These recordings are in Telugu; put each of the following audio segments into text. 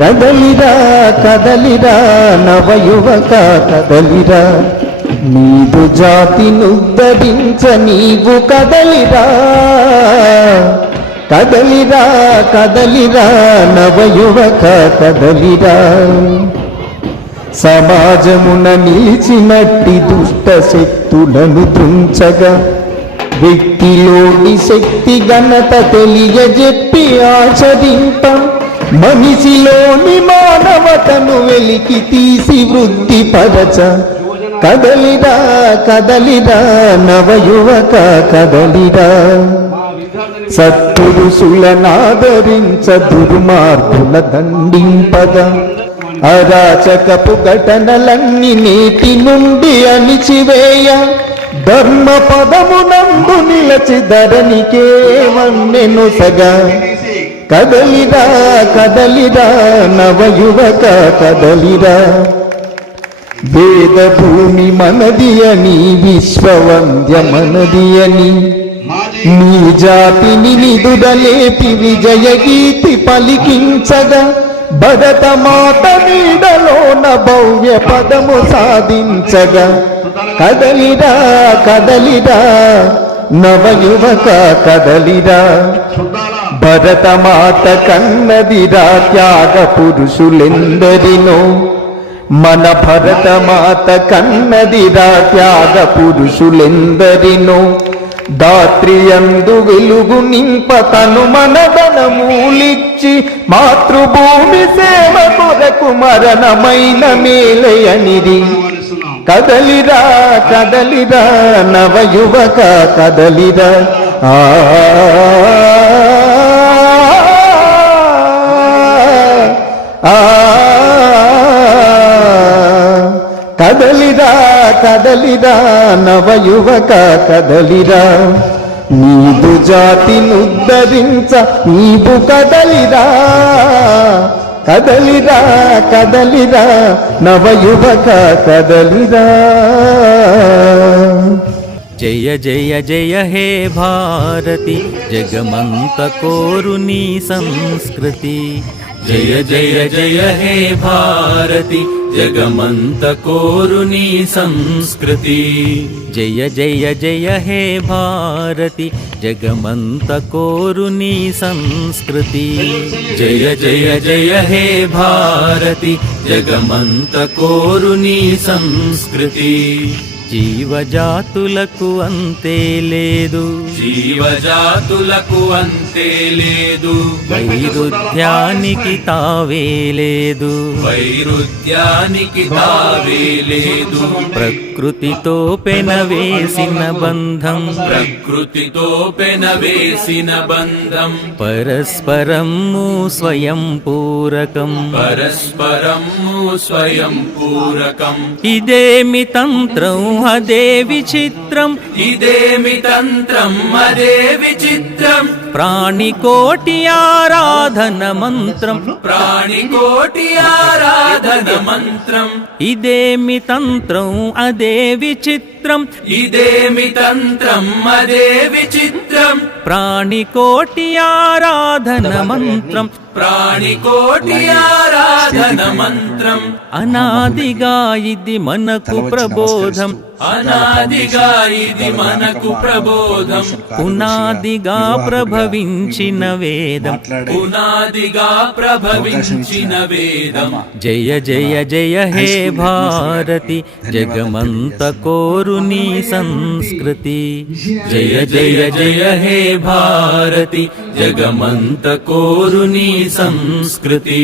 కదలిరా కదలిరా నవయువక కదలిరా, నీదు జాతినుద్ధరించ నీవు కదలిరా. కదలిరా కదలిరా నవయువక కదలిరా, సమాజమున నిలిచినట్టి దుష్ట శక్తులను తుంచగా, వ్యక్తిలోని శక్తి ఘనత తెలియజెప్పి ఆచరింప, మనిషిలోని మానవతను వెలికి తీసి వృద్ధిపరచ. కదలిరా కదలిరా నవయువక కదలిరా, సత్పురుషులనాదరించ దుర్మార్గుల దండింపద, అరాచకపు ఘటనలన్నీ నేటి నుండి అణిచివేయ, ధర్మ పదమునందు నిలచి ధరణికే వన్నెనొసగా. కదలిరా కదలిరా నవయువక కదలిరా, వేద భూమి మనది అని విశ్వవంద్య మనది అని, నీ జాతిని నిదుడలేపి విజయ గీతి పలికించగా, భరతమాత నీడలోన భవ్య పదము సాధించగా. కదలిరా కదలిరా నవయువక కదలిరా, భరతమాత కన్నదిరా త్యాగ పురుషులెందరినో, మన భరతమాత కన్నదిరా త్యాగ పురుషులెందరినో. దాత్రియందు వెలుగు నింప తను మనదనమూలిచ్చి, మాతృభూమి సేవ కొరకు మరణమైన మేలయనిది. కదలిరా కదలిరా నవయువక కదలిరా. కదలిరా కదలిరా నవయువక కదలిరా, నీదు జాతినుద్ధరించ నీవు కదలిరా. కదలిరా కదలిరా నవయువక కదలిరా. జయ జయ జయ హే భారతి, జగమంత కోరు నీ సంస్కృతి. జయ జయ జయ హే భారతి, జగమంత కోరు నీ సంస్కృతి. జయ జయ జయ హే భారతి, జగమంత కోరు నీ సంస్కృతి. జయ జయ జయ హే భారతి, జగమంత కోరు నీ సంస్కృతి. జీవజాతులకు అంతే లేదు, జీవజాతులకు అంతే లేదు, వైరుధ్యానికి తావే లేదు, వైరుధ్యానికి తావే లేదు. ప్రకృతితో పెనవేసిన బంధం, ప్రకృతితో పెనవేసిన బంధం, పరస్పరము స్వయం పూరకం, పరస్పరము స్వయం పూరకం. ఇదేమి తంత్రం అదే విచిత్రం, ఇదేమి తంత్రం అదే విచిత్రం. ప్రాణికోటి ఆరాధన మంత్రం, ప్రాణికోటి ఆరాధన మంత్రం. ఇదేమి తంత్రం అదే విచిత్రం, ఇదేమి తంత్రం అదే విచిత్రం. ప్రాణికోటి ఆరాధన మంత్రం, ప్రాణికోటి ఆరాధన మంత్రం. అనాదిగా ఇది మనకు ప్రబోధం, అనాదిగా ఇది మనకు ప్రబోధం. పునాదిగా ప్రభవించిన వేదం, పునాదిగా ప్రభవించిన వేదం. జయ జయ జయ హే భారతి, జగమంత కోరు నీ సంస్కృతి. జయ జయ జయ హే భారతి, జగమంత కోరు నీ సంస్కృతి.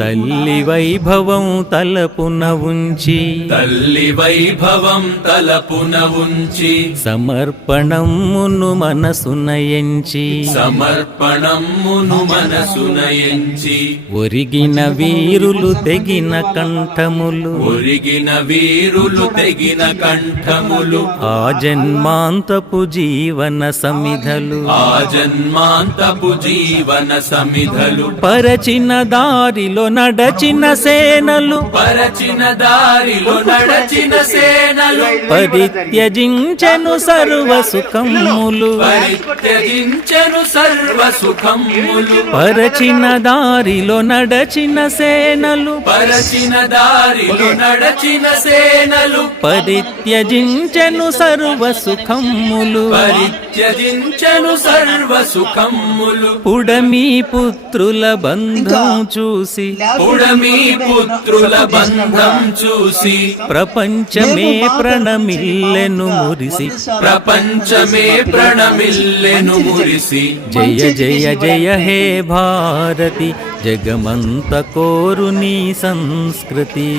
తల్లి వైభవం తలపున ఉంచి, తల్లి వైభవం తలపున ఉంచి. సమర్పణమును మనసున ఎంచి, సమర్పణమును మనసున ఎంచి. ఒరిగిన వీరులు తెగిన కంఠములు, ఒరిగిన వీరులు తెగిన కంఠములు. ఆ జన్మాంతపు జీవన సమిధలు, ఆ జన్మాంత శాంతపు జీవన సమిధలు పరచిన దారిలో నడచిన సేనలు పరచిన దారిలో నడచిన సేనలు పరిత్యజించెను సర్వ సుఖములు పరిత్యజించెను సర్వ సుఖములు పరచిన దారిలో నడచిన సేనలు పరచిన దారిలో నడచిన సేనలు పరిత్యజించెను సర్వ సుఖములు పరిత్యజించెను సర్వ సుఖములు పుడమి పుత్రుల బంధం చూసి పుడమి పుత్రుల బంధం చూసి ప్రపంచమే ప్రణమిల్లెను మురిసి ప్రపంచమే ప్రణమిల్లెను మురిసి జయ జయ జయ హే భారతి జగమంత కోరు నీ సంస్కృతి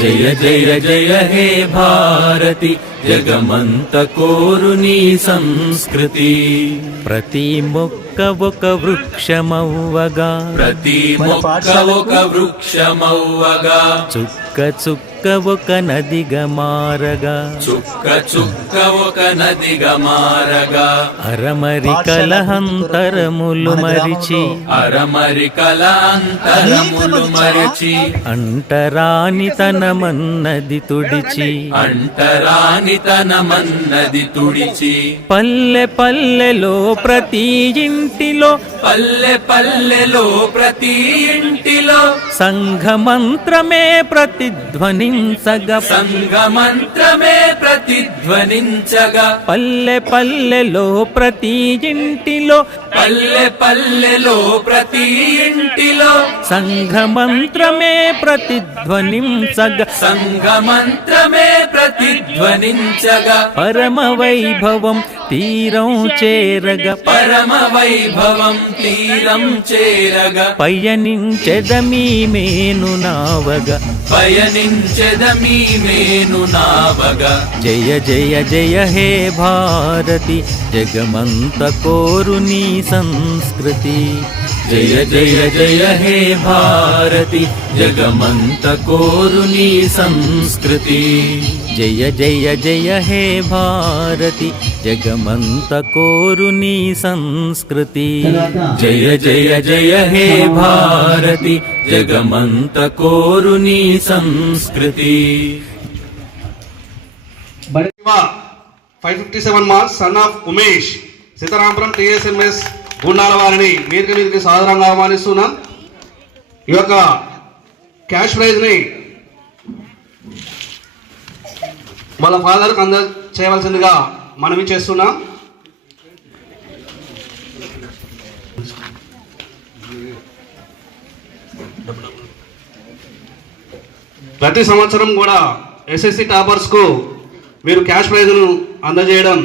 జయ జయ జయ హే భారతి జగమంత కోరు నీ సంస్కృతి ప్రతి మొక్క ఒక వృక్షమవ్వగా ప్రతి మొక్క ఒక వృక్షమవ్వగా చుక్క చుక్క ఒక నదిగా మారగా చుక్క చుక్క ఒక నదిగా మారగా అరమరి కలహంతరములు మరిచి అరమరి కలహంతరములు మరిచి అంటరాని తనమన్నది తుడిచి అంటరాని తనమన్నది తుడిచి పల్లె పల్లెలో ప్రతి ఇంటిలో పల్లె పల్లెలో ప్రతి ఇంటిలో సంఘమంత్రమే ప్రతిధ్వనించగా సంఘమంత్రమే ప్రతిధ్వనించగా పల్లె పల్లెలో ప్రతి ఇంటిలో పల్లె పల్లెలో ప్రతి ఇంటిలో సంఘమంత్రమే ప్రతిధ్వనించగా సంఘమంత్రమే ప్రతిధ్వనించగా పరమ వైభవం తీరం చేరగా పరమ వైభవం తీరం చేరగా పయనించెదమీ మేను నావగా పయనించెదమీ మేను నావగా జయ జయ జయ హే భారతి జగమంత కోరు నీ సంస్కృతి జయ జయ జయ హే భారతి జగమంత కోరు నీ సంస్కృతి జయ జయ జయ హే భారతి జగమంత కోరు నీ సంస్కృతి జయ జయ జయ హే భారతి జగమంత కోరు నీ సంస్కృతి 557 marks son of Umesh Seetharampuram TSMS Gundala వారిని మీదకి సాధారణంగా ఆహ్వానిస్తున్నాం. ఈ యొక్క క్యాష్ ప్రైజ్ ని వాళ్ళ ఫాదర్కి చేయవలసిందిగా మనవి చేస్తున్నాం. ప్రతి సంవత్సరం కూడా ఎస్ఎస్సి టాపర్స్ కు మీరు క్యాష్ ప్రైజ్ను అందజేయడం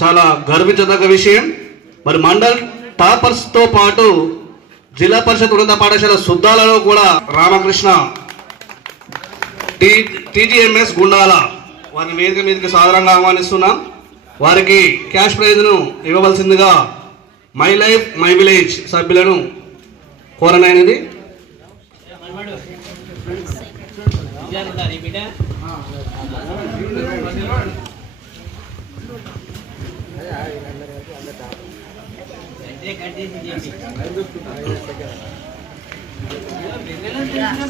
చాలా గర్వించదగ్గ విషయం. మరి మండల్ టాపర్స్ తో పాటు జిల్లా పరిషత్ ఉన్నత పాఠశాల సుద్దాలలో కూడా రామకృష్ణ టీజీఎంఎస్ గుండాల వారిని వేదిక మీదకి సాధారణంగా ఆహ్వానిస్తున్నాం. వారికి క్యాష్ ప్రైజ్ను ఇవ్వవలసిందిగా మై లైఫ్ మై విలేజ్ సభ్యులను కోరనైనది.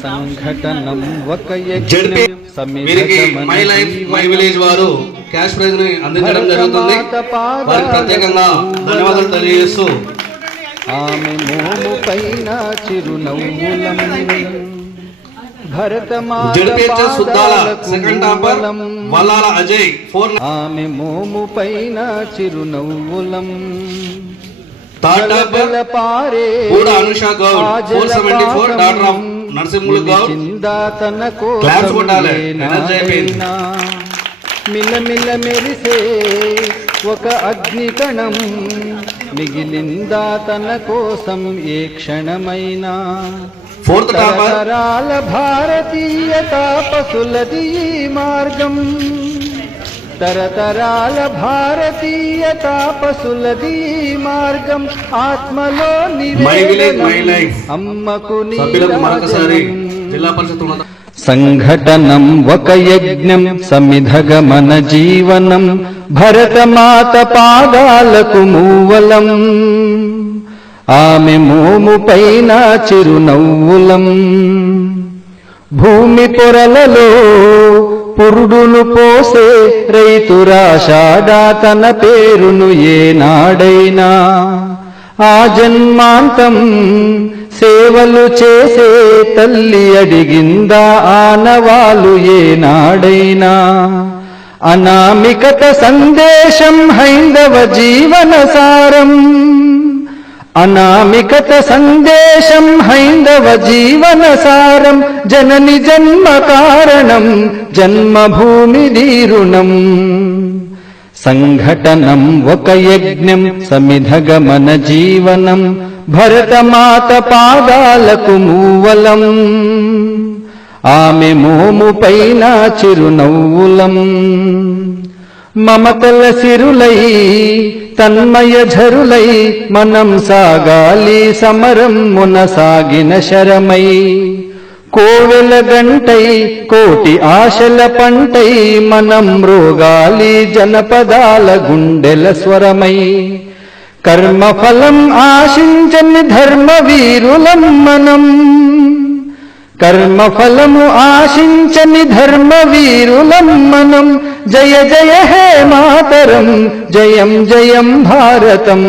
సంఘటనం ఒక జడ్పీ వీరికి మై లైఫ్ మై విలేజ్ వారు క్యాష్ ప్రైజ్ ని అందించడం జరుగుతుంది. వారికి ప్రత్యేకంగా ధన్యవాదాలు తెలియజేస్తూ ఆమె మోము పైన చిరునవ్వులం ZPHS Suddala second topper Vallala Ajay 4. ఆమె మోము పైన చిరునవ్వులం థర్డ్ టాపర్ కూడా Anusha Goud 474 daughter of Narsimhulu Goud. Claps కొట్టాలి. మిలమిల మెరిసే ఒక అగ్నికణం మిగిలిందా తన కోసం ఏ క్షణమైనా. ఫోర్త్ టాపర్ తరతరాల భారతీయ తాపసులది ఈ మార్గం తరతరాల భారతీయ తాపసులది ఈ మార్గం ఆత్మలో అమ్మకు మరొకసారి జిల్లా పరిషత్ ఉన్నత సంఘటనం ఒక యజ్ఞం సమిధగమన జీవనం భరతమాత పాదాలకు మూవలం ఆమె మోము పైన చిరునవ్వులం. భూమి పొరలలో పురుడును పోసే రైతురాషాడా తన పేరును ఏనాడైనా. ఆ జన్మాంతం సేవలు చేసే తల్లి అడిగిందా ఆనవాలు ఏనాడైనా. అనామికత సందేశం హైందవ జీవన సారం. అనామికత సందేశం హైందవ జీవన సారం. జనని జన్మ కారణం జన్మభూమి దీరుణం. సంఘటనం ఒక యజ్ఞం సమిధగమన జీవనం. భరతమాత పాదాలకు మూవలం. ఆమె మోము పైన చిరునవ్వులం. మమతల సిరులై తన్మయ ఝరులై మనం సాగాలి సమరం మునసాగిన శరమై. కోవెల గంటై కోటి ఆశల పంటై మనం రోగాలి జనపదాల గుండెల స్వరమై. కర్మఫలం ఆశించని ధర్మవీరులం మనం. కర్మఫలము ఆశించని ధర్మవీరులం మనం. జయ జయ హే మాతరం, జయం జయం భారతం.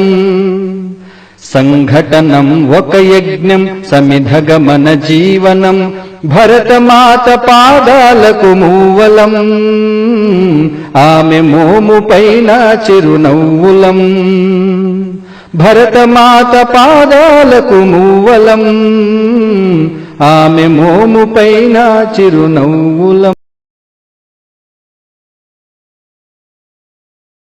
సంఘటనం ఒక యజ్ఞం సమిధగమన జీవనం. భరతమాత పాదాలకు మూవలం. ఆమె మోము పైన చిరునవ్వులం. భరతమాత పాదాలకు మూవలం. ఆమె మోము పైన చిరునవ్వులం.